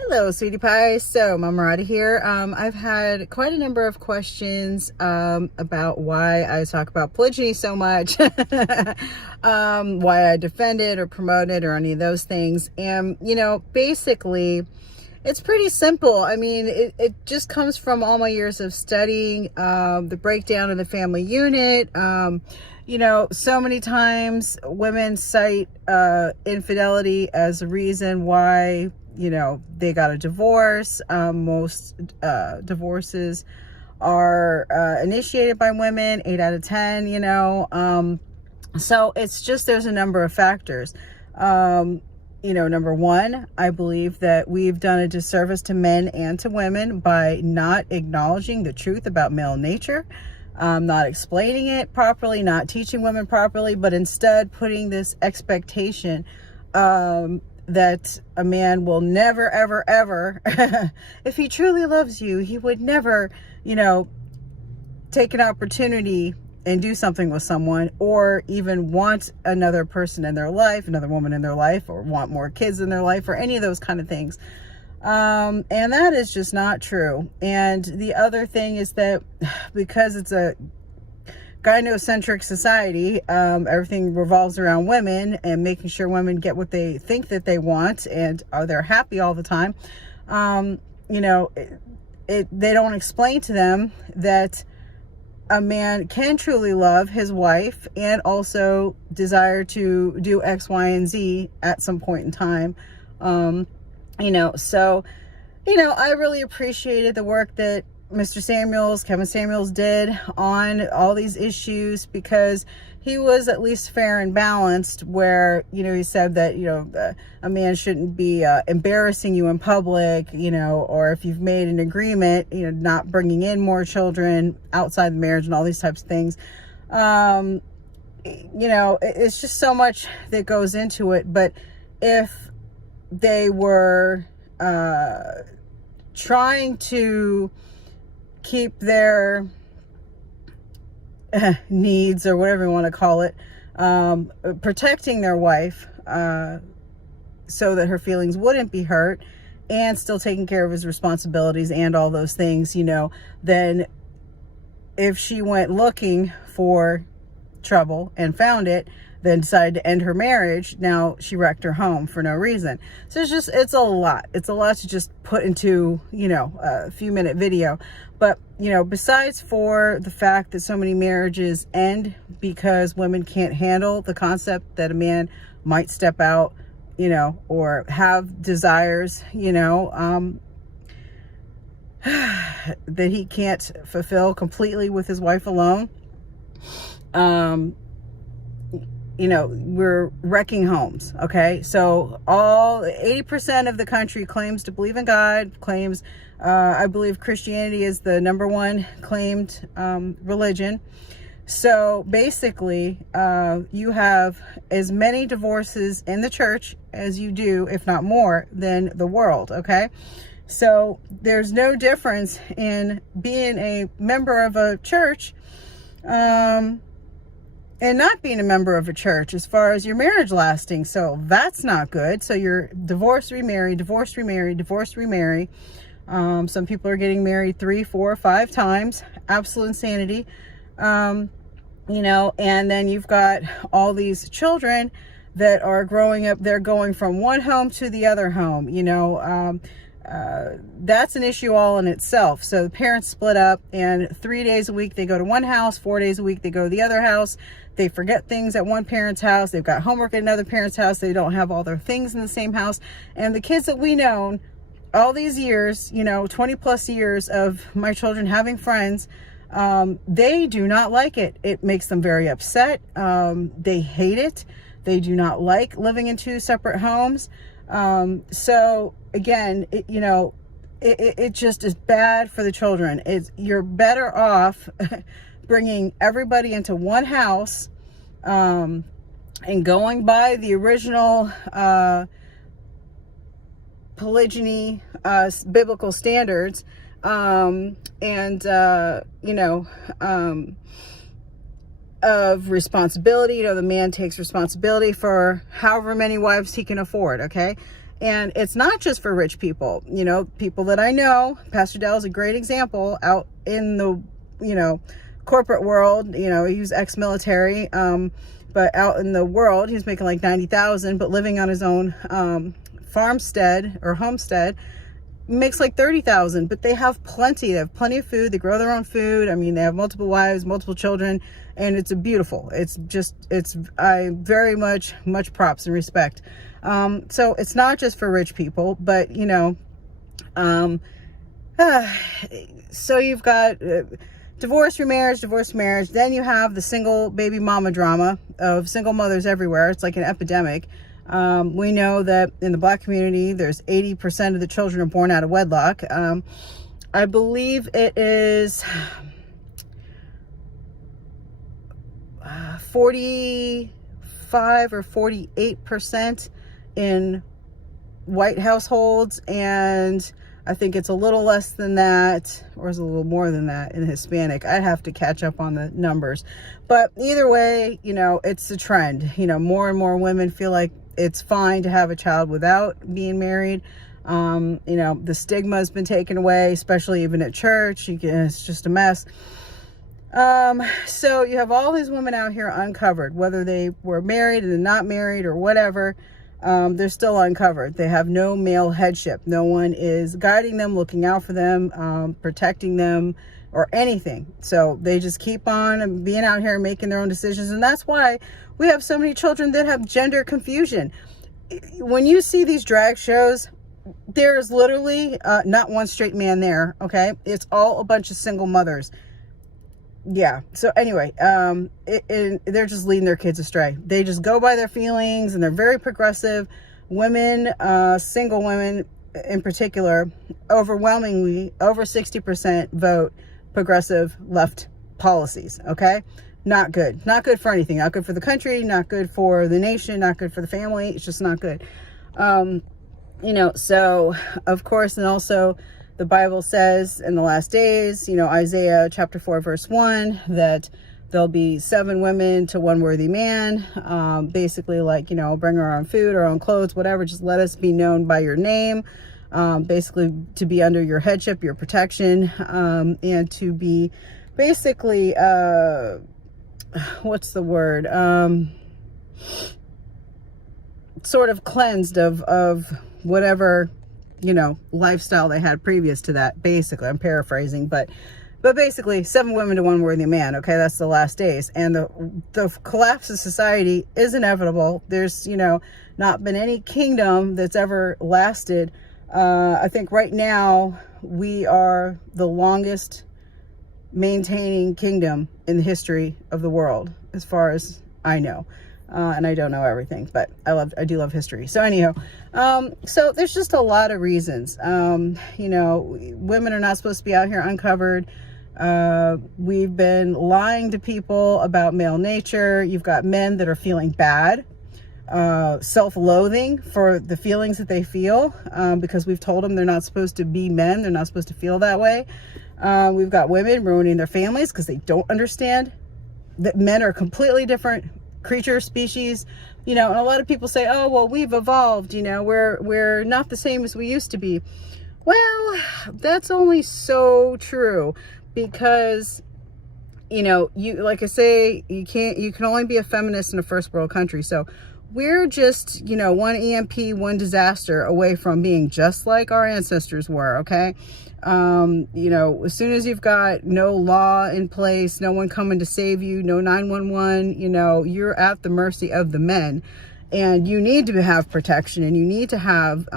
Hello, sweetie pie. So, Mama Radha here. I've had quite a number of questions about why I talk about polygyny so much, why I defend it or promote it or any of those things. And, basically, it's pretty simple. I mean, it just comes from all my years of studying the breakdown of the family unit. So many times women cite infidelity as a reason why they got a divorce. Most divorces are initiated by women, 8 out of 10, so it's just, there's a number of factors. Number one, I believe that we've done a disservice to men and to women by not acknowledging the truth about male nature, not explaining it properly, not teaching women properly, but instead putting this expectation that a man will never, ever, ever, if he truly loves you, he would never, take an opportunity and do something with someone, or even want another person in their life, another woman in their life, or want more kids in their life, or any of those kind of things. And that is just not true. And the other thing is that because it's a gynocentric society, everything revolves around women and making sure women get what they think that they want and they're happy all the time. They don't explain to them that a man can truly love his wife and also desire to do X, Y, and Z at some point in time. I really appreciated the work that Kevin Samuels did on all these issues, because he was at least fair and balanced, where, he said that, a man shouldn't be embarrassing you in public, or if you've made an agreement, not bringing in more children outside the marriage and all these types of things. It's just so much that goes into it. But if they were trying to keep their needs, or whatever you want to call it, protecting their wife so that her feelings wouldn't be hurt, and still taking care of his responsibilities and all those things, then if she went looking for trouble and found it, then decided to end her marriage, now she wrecked her home for no reason. So it's a lot to just put into, a few minute video. But, besides for the fact that so many marriages end because women can't handle the concept that a man might step out, or have desires, that he can't fulfill completely with his wife alone, we're wrecking homes. Okay. So 80% of the country claims to believe in God, claims, I believe Christianity is the number one claimed religion. So basically, you have as many divorces in the church as you do, if not more, than the world. Okay. So there's no difference in being a member of a church, and not being a member of a church as far as your marriage lasting. So that's not good. So you're divorce, remarry, divorce, remarry, divorce, remarry. Some people are getting married 3, 4, 5 times. Absolute insanity. And then you've got all these children that are growing up. They're going from one home to the other home. That's an issue all in itself. So the parents split up, and 3 days a week they go to one house, 4 days a week they go to the other house. They forget things at one parent's house. They've got homework at another parent's house. They don't have all their things in the same house. And the kids that we known all these years, 20 plus years of my children having friends, they do not like it. It makes them very upset. They hate it. They do not like living in 2 separate homes. So again, it just is bad for the children. You're better off bringing everybody into one house, and going by the original polygyny biblical standards, of responsibility. The man takes responsibility for however many wives he can afford. Okay. And it's not just for rich people. You know, people that I know, Pastor Dell is a great example out in the, you know, corporate world. You know, he was ex-military, but out in the world, he's making like 90,000, but living on his own farmstead or homestead, makes like 30,000, but they have plenty. They have plenty of food. They grow their own food. I mean, they have multiple wives, multiple children, and it's beautiful. I very much props and respect. So it's not just for rich people, but you know, so you've got divorce, remarriage, then you have the single baby mama drama of single mothers everywhere. It's like an epidemic. We know that in the Black community, there's 80% of the children are born out of wedlock. I believe it is 45 or 48% in white households, and I think it's a little less than that, or is it a little more than that in Hispanic. I'd have to catch up on the numbers. But either way, you know, it's a trend. You know, more and more women feel like it's fine to have a child without being married. You know, the stigma has been taken away, especially even at church. It's just a mess. So you have all these women out here uncovered, whether they were married and not married or whatever. They're still uncovered. They have no male headship. No one is guiding them, looking out for them, protecting them, or anything. So they just keep on being out here making their own decisions. And that's why we have so many children that have gender confusion. When you see these drag shows, there's literally not one straight man there, okay? It's all a bunch of single mothers. Yeah. So anyway, they're just leading their kids astray. They just go by their feelings, and they're very progressive. Women, single women in particular, overwhelmingly over 60% vote progressive left policies. Okay. Not good. Not good for anything. Not good for the country. Not good for the nation. Not good for the family. It's just not good. You know, so of course, and also the Bible says in the last days, you know, Isaiah chapter 4, verse 1, that there'll be 7 women to 1 worthy man. Basically like, you know, bring our own food, our own clothes, whatever. Just let us be known by your name. Basically to be under your headship, your protection, and to be basically, what's the word? Sort of cleansed of whatever, you know, lifestyle they had previous to that. Basically, I'm paraphrasing, but basically 7 women to 1 worthy man. Okay. That's the last days. And the collapse of society is inevitable. There's, you know, not been any kingdom that's ever lasted. I think right now we are the longest maintaining kingdom in the history of the world, as far as I know. And I don't know everything, but I do love history. So anyhow, so there's just a lot of reasons. You know, women are not supposed to be out here uncovered. We've been lying to people about male nature. You've got men that are feeling bad, self-loathing for the feelings that they feel, because we've told them they're not supposed to be men. They're not supposed to feel that way. We've got women ruining their families because they don't understand that men are completely different creature species, you know. And a lot of people say, oh, well, we've evolved, you know, we're not the same as we used to be. Well, that's only so true, because, you know, you, like I say, you can only be a feminist in a first world country. So we're just, you know, one EMP, one disaster away from being just like our ancestors were. Okay. You know, as soon as you've got no law in place, no one coming to save you, no 911, you know, you're at the mercy of the men, and you need to have protection, and you need to have,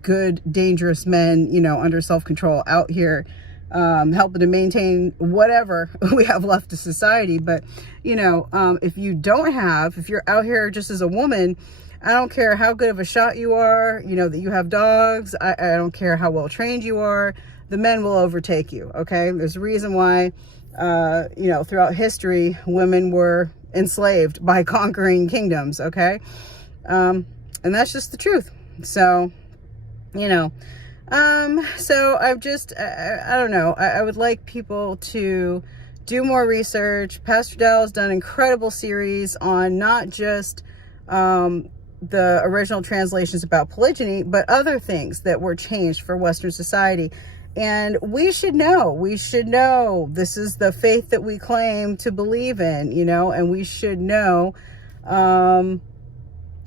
good, dangerous men, you know, under self-control out here, helping to maintain whatever we have left of society. But, you know, if you're out here just as a woman, I don't care how good of a shot you are, you know, that you have dogs. I don't care how well trained you are. The men will overtake you. Okay. There's a reason why, you know, throughout history, women were enslaved by conquering kingdoms. Okay. And that's just the truth. So, you know, so I don't know. I would like people to do more research. Pastor Dell has done an incredible series on not just, the original translations about polygyny, but other things that were changed for Western society. And we should know this is the faith that we claim to believe in, and we should know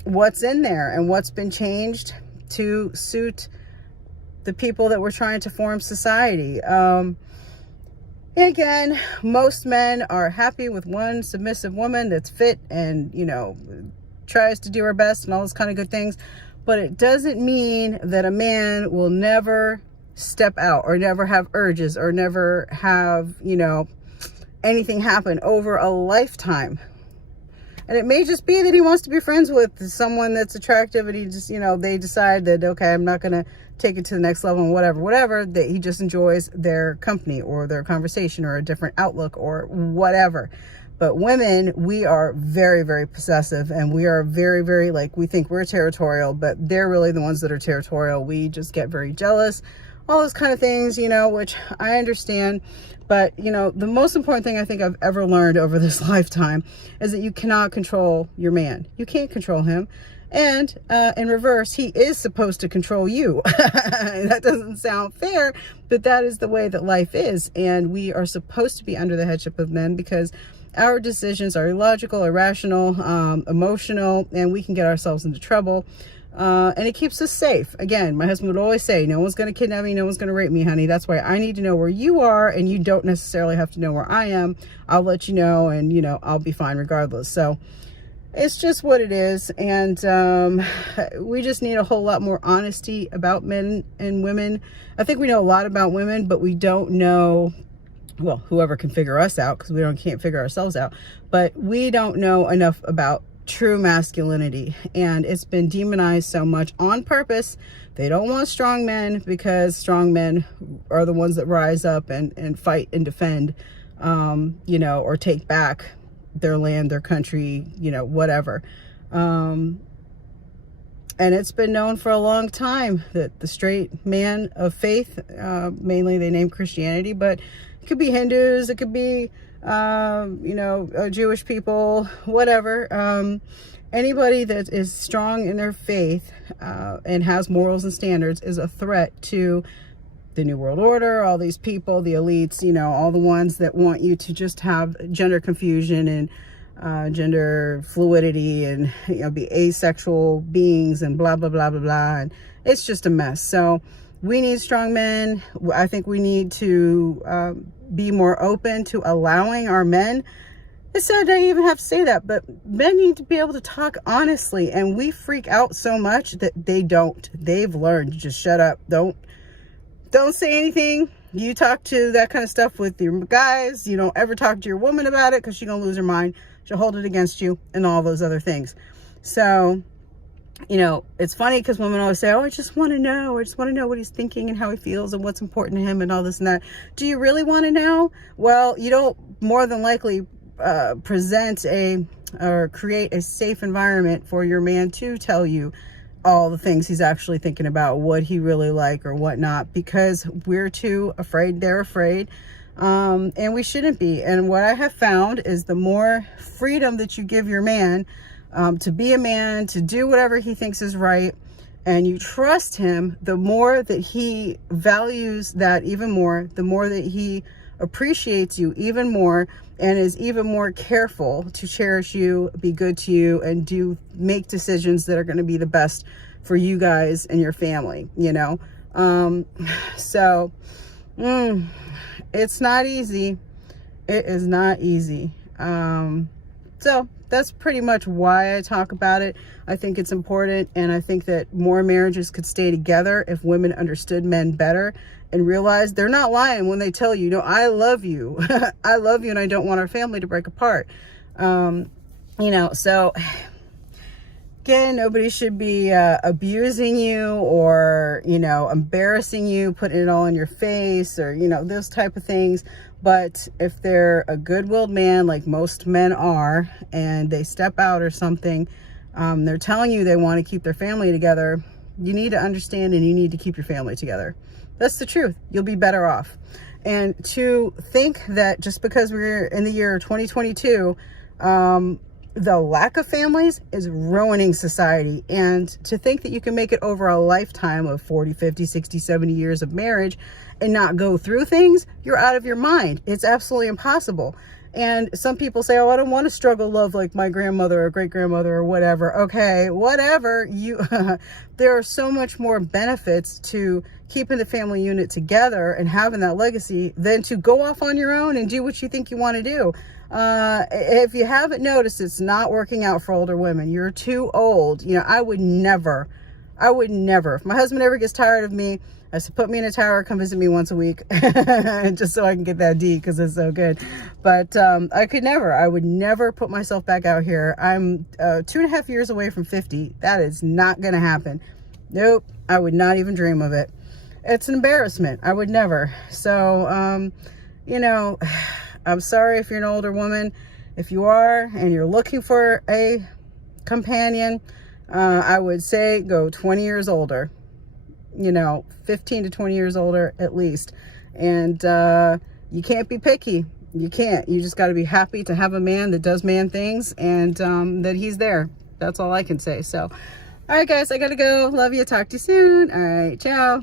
what's in there and what's been changed to suit the people that we're trying to form society. Again, most men are happy with one submissive woman that's fit and, tries to do her best and all those kind of good things. But it doesn't mean that a man will never step out or never have urges or never have, anything happen over a lifetime. And it may just be that he wants to be friends with someone that's attractive and he just, they decide that, okay, I'm not going to take it to the next level and whatever, that he just enjoys their company or their conversation or a different outlook or whatever. But women, we are very, very possessive, and we are very, very, we think we're territorial, but they're really the ones that are territorial. We just get very jealous, all those kind of things, which I understand. But, the most important thing I think I've ever learned over this lifetime is that you cannot control your man. You can't control him. And in reverse, he is supposed to control you. That doesn't sound fair, but that is the way that life is. And we are supposed to be under the headship of men because our decisions are illogical, irrational, emotional, and we can get ourselves into trouble. And it keeps us safe. Again, my husband would always say, no one's going to kidnap me. No one's going to rape me, honey. That's why I need to know where you are, and you don't necessarily have to know where I am. I'll let you know, and, I'll be fine regardless. So it's just what it is. And we just need a whole lot more honesty about men and women. I think we know a lot about women, but we don't know, well, whoever can figure us out, because we can't figure ourselves out, but we don't know enough about true masculinity. And it's been demonized so much on purpose. They don't want strong men because strong men are the ones that rise up and fight and defend, or take back their land, their country, whatever. And it's been known for a long time that the straight man of faith, mainly they name Christianity, but it could be Hindus, it could be, Jewish people, whatever. Anybody that is strong in their faith and has morals and standards is a threat to the New World Order, all these people, the elites, all the ones that want you to just have gender confusion and gender fluidity and, be asexual beings and blah, blah, blah, blah, blah. And it's just a mess. So we need strong men. I think we need to be more open to allowing our men. It's sad I even have to say that, but men need to be able to talk honestly, and we freak out so much that they don't. They've learned to just shut up. Don't say anything. You talk to that kind of stuff with your guys. You don't ever talk to your woman about it because she's going to lose her mind. She'll hold it against you and all those other things. So, it's funny because women always say, oh, I just want to know what he's thinking and how he feels and what's important to him and all this and that. Do you really want to know? Well, you don't more than likely present or create a safe environment for your man to tell you all the things he's actually thinking about, what he really like or whatnot, because we're too afraid. They're afraid. And we shouldn't be. And what I have found is the more freedom that you give your man, to be a man, to do whatever he thinks is right, and you trust him, the more that he values that even more, the more that he appreciates you even more and is even more careful to cherish you, be good to you, and make decisions that are going to be the best for you guys and your family, So it's not easy. It is not easy. So that's pretty much why I talk about it. I think it's important, and I think that more marriages could stay together if women understood men better and realized they're not lying when they tell you, I love you. I love you, and I don't want our family to break apart. So again, nobody should be abusing you or, embarrassing you, putting it all in your face or, those type of things. But if they're a good-willed man, like most men are, and they step out or something, they're telling you they want to keep their family together, you need to understand and you need to keep your family together. That's the truth. You'll be better off. And to think that just because we're in the year 2022, the lack of families is ruining society. And to think that you can make it over a lifetime of 40, 50, 60, 70 years of marriage and not go through things, you're out of your mind. It's absolutely impossible. And some people say, oh, I don't want to struggle love like my grandmother or great grandmother or whatever. Okay, whatever. There are so much more benefits to keeping the family unit together and having that legacy than to go off on your own and do what you think you want to do. If you haven't noticed, it's not working out for older women. You're too old. I would never, if my husband ever gets tired of me, I said, put me in a tower, come visit me once a week, just so I can get that D, because it's so good. But I would never put myself back out here. I'm 2.5 years away from 50. That is not going to happen. Nope, I would not even dream of it. It's an embarrassment. I would never. So, I'm sorry if you're an older woman. If you are and you're looking for a companion, I would say go 20 years older. 15 to 20 years older at least. And you can't be picky. You can't. You just got to be happy to have a man that does man things, and that he's there. That's all I can say. So, all right, guys, I got to go. Love you. Talk to you soon. All right, ciao.